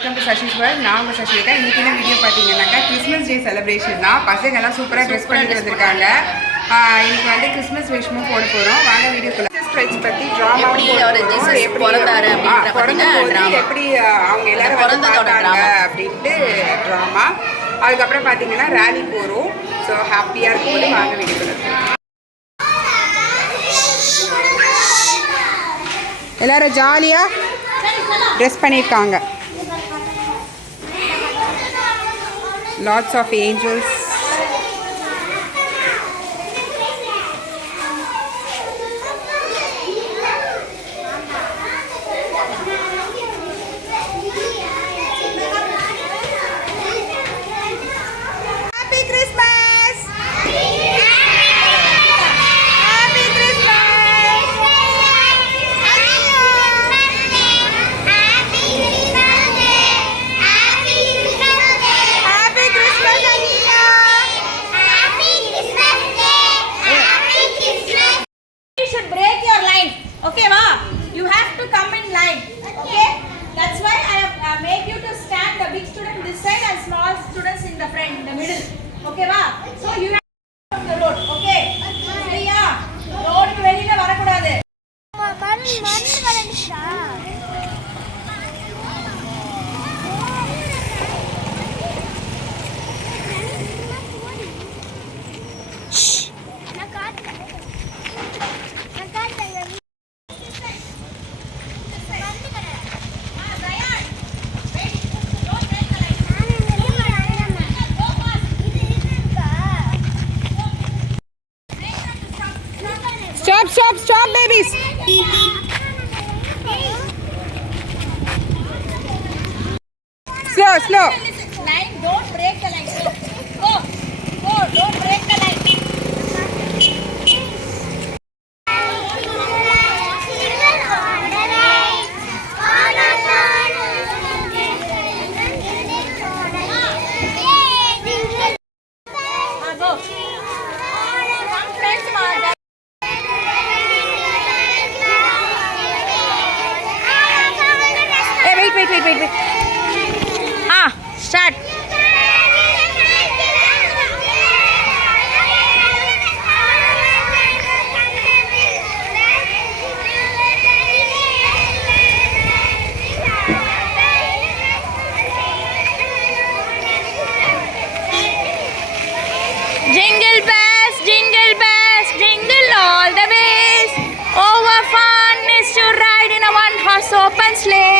Welcome to சஷிஸ் வேர்ல்ட். நான் உங்கள் சஷிகா. இன்றைக்கி என்ன வீடியோ பார்த்தீங்கன்னாக்கா கிறிஸ்மஸ் டே செலிப்ரேஷன் தான். பசங்கள்லாம் சூப்பராக ட்ரெஸ் பண்ணிட்டு வந்திருக்காங்க. இன்றைக்கி வந்து கிறிஸ்மஸ் விஷமும் போட போகிறோம். வாங்க வீடியோக்குள்ள ஸ்ட்ரெச் பற்றி ட்ராமா எப்படி பிறந்தபோது எப்படி அவங்க எல்லாரும் வந்து பார்த்தாங்க அப்படின்ட்டு ட்ராமா. அதுக்கப்புறம் பார்த்தீங்கன்னா ரேலி போகிறோம். ஸோ ஹாப்பியாக இருக்கும்போது வாங்க வீடியோக்குள்ள. எல்லோரும் ஜாலியாக ட்ரெஸ் பண்ணியிருக்காங்க. Lots of angels. Happy Christmas! Happy Christmas! Okay, va? You have to come in line. Okay? That's why I have made you to stand the big student this side and small students in the front, in the middle. Okay, va? So you have to come the road. Okay? Priya, road ku velila varakudadu. Man varancha. Stop, babies. Slow. Line, don't break the line. Go, don't break the line. Go. Come friends, Martha. Wait. Start. Jingle bells, jingle all the ways. Oh, what fun is to ride in a one-horse open sleigh.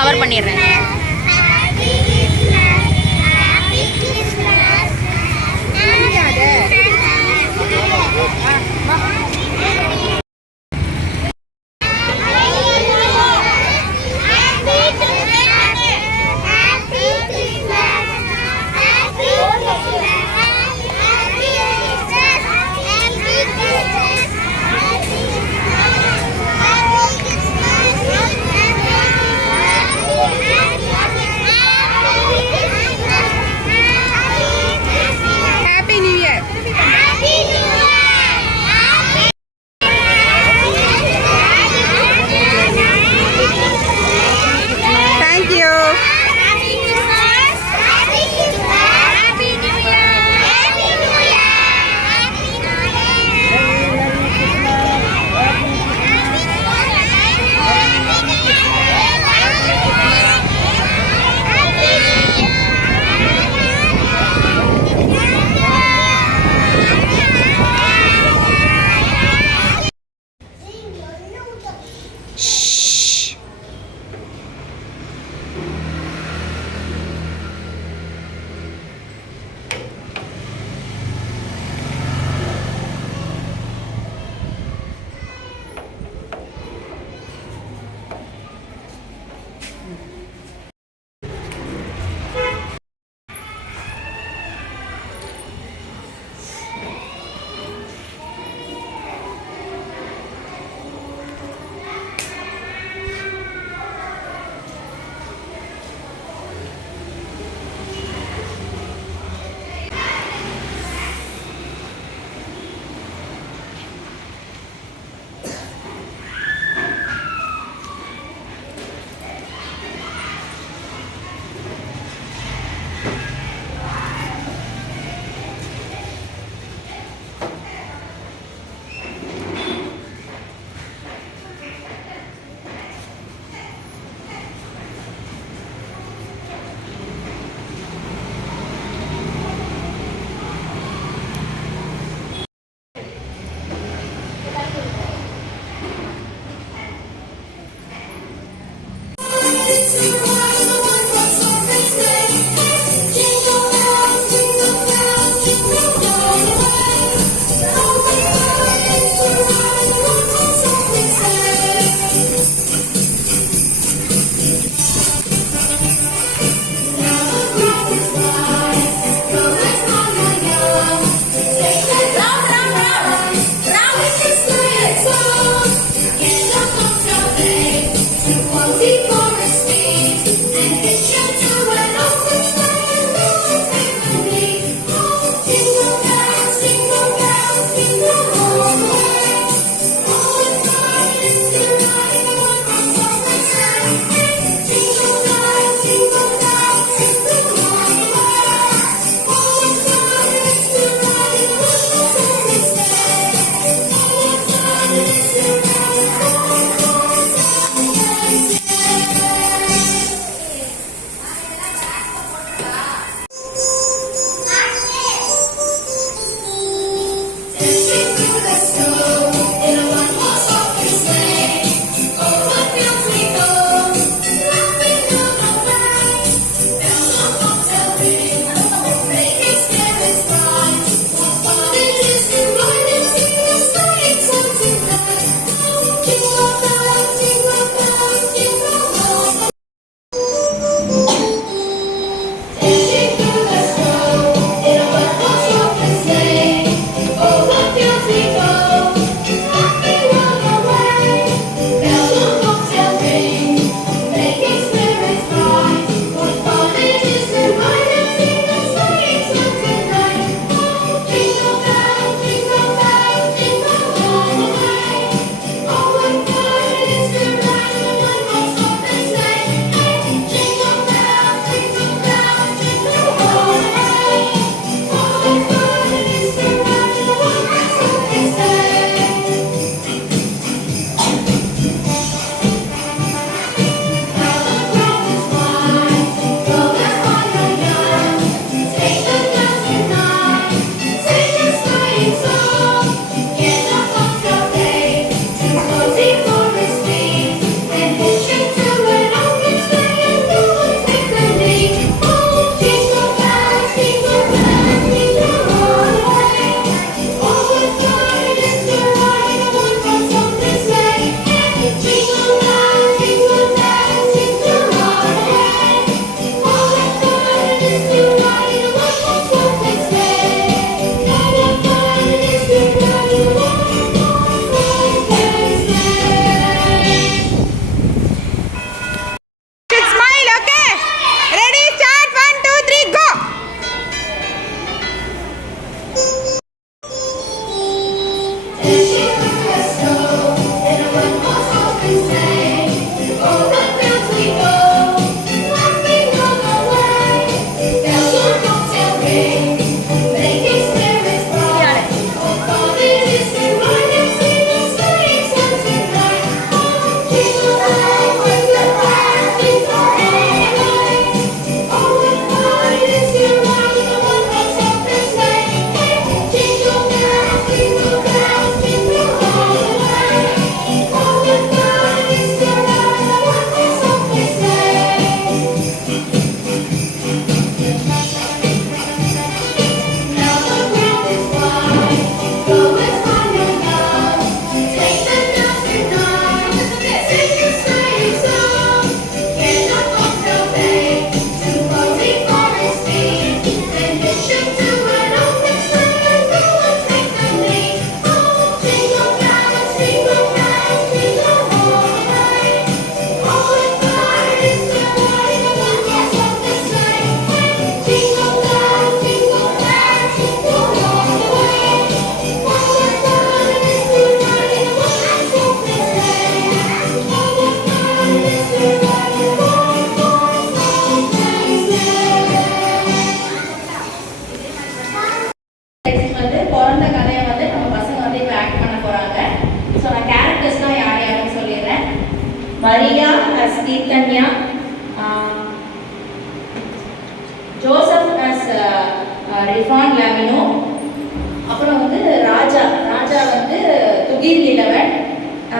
Cover பண்ணிடுறேன். Happy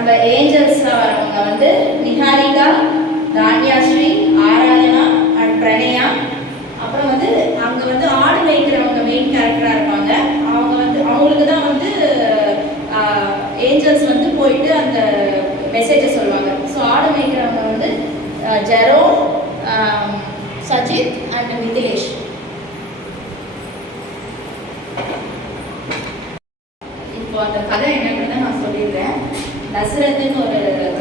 நம்ம ஏஞ்சல்ஸில் வரவங்க வந்து நிஹாரிகா, தான்யாஸ்ரீ, ஆராதனா அண்ட் பிரணயா. அப்புறம் வந்து அங்கே வந்து ஆடு மேய்க்கிறவங்க மெயின் கேரக்டராக இருப்பாங்க. அவங்க வந்து அவங்களுக்கு தான் வந்து ஏஞ்சல்ஸ் வந்து போயிட்டு அந்த மெசேஜை சொல்லுவாங்க. ஸோ ஆடு மேய்க்கிறவங்க வந்து ஜெரோ, சஜித் அண்ட் மிதிலேஷ். இப்போ அந்த கதை என்னன்னு நான் சொல்லிடுறேன். நசரத்துன்னு ஒரு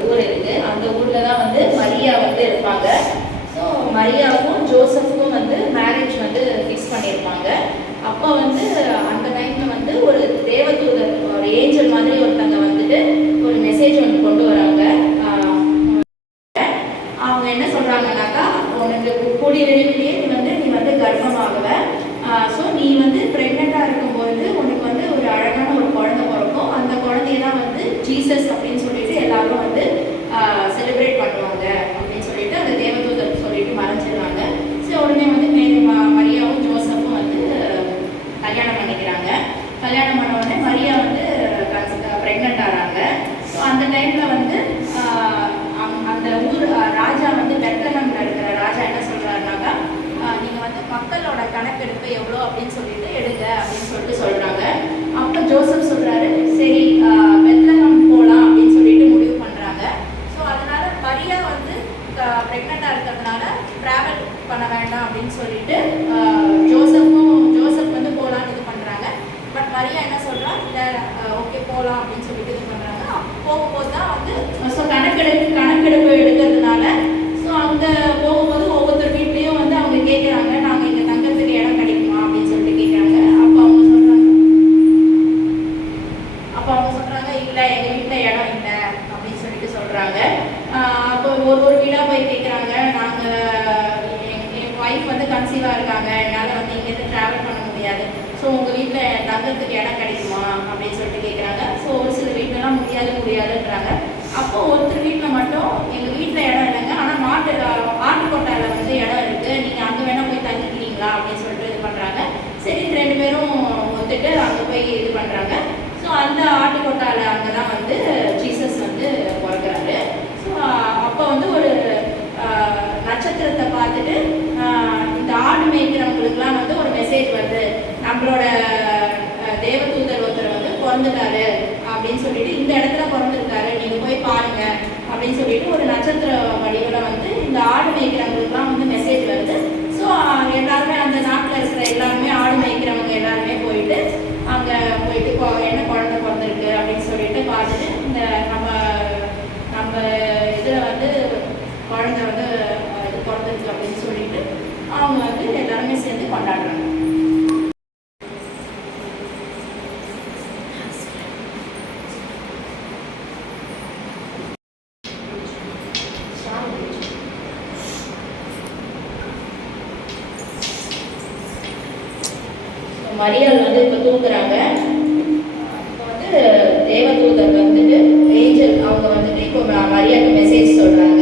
ஊர் இருக்கு. அந்த ஊர்ல தான் வந்து மரியா வந்து இருப்பாங்க. ஸோ மரியாவுக்கும் ஜோசஃப்க்கும் வந்து மேரேஜ் வந்து ஃபிக்ஸ் பண்ணியிருப்பாங்க. அப்போ வந்து அந்த டைம்ல வந்து ஒரு தேவதூதர், ஒரு ஏஞ்சல் மாதிரி ஒருத்தங்க வந்துட்டு ஒரு மெசேஜ் ஒன்று கொண்டு வராங்க. அவங்க என்ன சொல்றாங்கன்னாக்கா, உனக்கு கூடிய விரைவிலேயே நீ வந்து கர்ப்பமாகுவ. ஸோ நீ வந்து ப்ரெக்னெண்ட்டாக இருக்கும்போது உனக்கு வந்து ஒரு அழகான ஒரு குழந்தை பிறக்கும். அந்த குழந்தைய தான் வந்து ஜீசஸ் அப்படின்னு சொல்லிட்டு எல்லாரும் வந்து செலிப்ரேட் பண்ணுவாங்க அப்படின்னு சொல்லிட்டு அந்த தேவதூதர் சொல்லிட்டு மறைஞ்சிடுறாங்க. ஸோ உடனே வந்து மரியாவும் ஜோசஃபும் வந்து கல்யாணம் பண்ணிக்கிறாங்க. கல்யாணம் பண்ண உடனே மரியா வந்து ப்ரெக்னெண்ட் ஆகிறாங்க. ஸோ அந்த டைமில் வந்து அந்த ஊர் ராஜா வந்து பெத்லஹேம்ல இருக்கிற ராஜா என்ன சொல்கிறாருனாக்கா, நீங்கள் வந்து மக்களோட கணக்கெடுப்பு எவ்வளோ அப்படின்னு சொல்லிட்டு எடுங்க அப்படின்னு சொல்லிட்டு சொல்கிறாங்க. அப்போ ஜோசப் சொல்கிறாரு, சரி பெத்லஹேம் போகலாம் அப்படின்னு சொல்லிட்டு முடிவு பண்ணுறாங்க. ஸோ அதனால மரியா வந்து ப்ரெக்னெண்ட்டாக இருக்கிறதுனால ட்ராவல் பண்ண வேண்டாம் அப்படின்னு சொல்லிட்டு ஜோசப் வந்து போகலான்னு இது பண்ணுறாங்க. பட் மரியா என்ன சொல்கிறா, இல்லை ஓகே போகலாம் அப்படின்னு சொல்லிட்டு இது பண்ணுறாங்க. போகும்போது தான் வந்து ஸோ கணக்கெடுப்பு எடுக்கிறதுனால ஸோ அங்கே போகும்போது ஒவ்வொருத்தர் வீட்லேயும் வந்து அவங்க கேட்குறாங்க, நாங்கள் இங்கே தங்கத்துக்கு இடம் கிடைக்குமா அப்படின்னு சொல்லிட்டு கேட்குறாங்க. அப்போ அவங்க சொல்கிறாங்க இல்லை எங்கள் வீட்டில் இடம் இல்லை அப்படின்னு சொல்லிட்டு சொல்கிறாங்க. அப்போ ஒரு வீடாக போய் கேட்குறாங்க, என் ஒய்ஃப் வந்து கன்சீவாக இருக்காங்க, என்னால் வந்து இங்கேருந்து ட்ராவல் பண்ண முடியாது. ஸோ உங்கள் வீட்டில் தங்கத்துக்கு இடம் கிடைக்குமா அப்படின்னு சொல்லிட்டு கேட்குறாங்க. ஸோ ஒரு சில வீட்டிலலாம் முடியாதுன்றாங்க. அப்போது ஒருத்தர் வீட்டில் மட்டும் எங்கள் வீட்டில் இடம் இல்லைங்க, ஆனால் ஆட்டுக்கொட்டாயில் வந்து இடம் இருக்குது, நீங்கள் அங்கே வேணால் போய் தங்கிக்கிறீங்களா அப்படின்னு சொல்லிட்டு இது பண்ணுறாங்க. சரி 2 பேரும் ஒத்துட்டு அங்கே போய் இது பண்ணுறாங்க. ஸோ அந்த ஆட்டுக்கொட்டாயில் அங்கே தான் வந்து ஜீசஸ் வந்து பிறக்கிறாரு. ஸோ அப்போ வந்து ஒரு நட்சத்திரத்தை பார்த்துட்டு இந்த ஆடு மேய்க்கிறவங்களுக்குலாம் வந்து ஒரு மெசேஜ் வருது, நம்மளோட தேவதூதர் ஒருத்தர் வந்து பிறந்துட்டாரு அப்படின்னு சொல்லிட்டு, இந்த இடத்துல பிறந்திருக்காரு, நீங்கள் போய் பாருங்க அப்படின்னு சொல்லிட்டு ஒரு நட்சத்திர வடிவில் வந்து இந்த ஆடு மேய்க்கிறவங்களுக்குலாம் வந்து மெசேஜ் வருது. ஸோ எல்லாருமே அந்த நாட்டில் இருக்கிற எல்லாருமே ஆடு மேய்க்கிறவங்க எல்லாருமே போயிட்டு அங்கே போயிட்டு என்ன குழந்தை பிறந்திருக்கு அப்படின்னு சொல்லிட்டு பார்த்துட்டு இந்த நம்ம இதில் வந்து குழந்தை வந்து இது பிறந்திருக்கு அப்படின்னு சொல்லிட்டு அவங்க வந்து எல்லாருமே சேர்ந்து கொண்டாடுறாங்க. மரியாள் வந்து இப்போ தூங்குறாங்க. இப்போ வந்து தேவதூதர் வந்துட்டு ஏஞ்சல் அவங்க வந்துட்டு இப்போ மரியாளுக்கு மெசேஜ் சொல்கிறாங்க.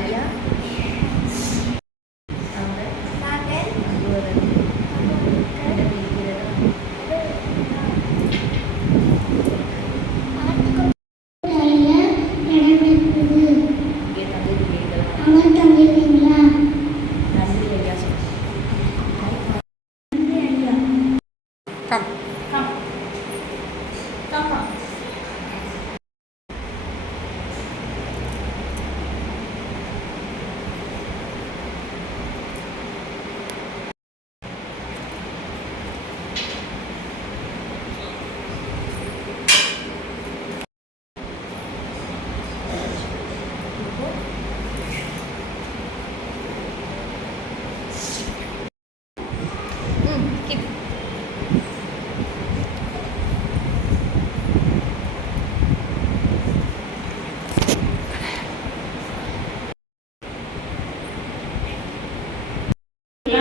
ஐயா come Come. Come on. keep.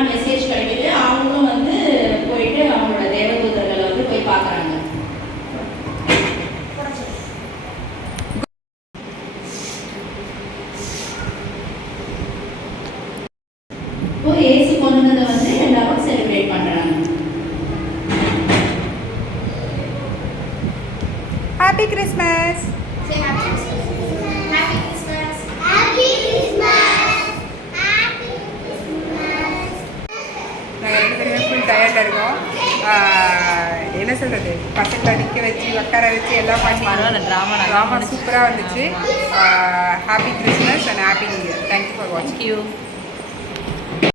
Message கிடைக்குது. அவங்களும் வந்து போயிட்டு அவங்களோட தேவதூதர்களை வந்து போய் பார்க்குறாங்க. இப்போ ஏசு பொண்ணுங்களை வந்து எல்லாரும் செலிப்ரேட் பண்ணுறாங்க. Happy Christmas. Say happy Christmas. Happy Christmas. நாங்கள் 2 பேருமே ஃபுல் டயர்டாக இருக்கோம். என்ன சொல்கிறது, பசங்களை நிற்க வச்சு உட்கார வச்சு எல்லாம் பண்ணி பரவாயில்ல, ட்ராமா சூப்பராக வந்துச்சு. Happy Christmas and happy new year. Thank you for வாட்சிங். Thank you.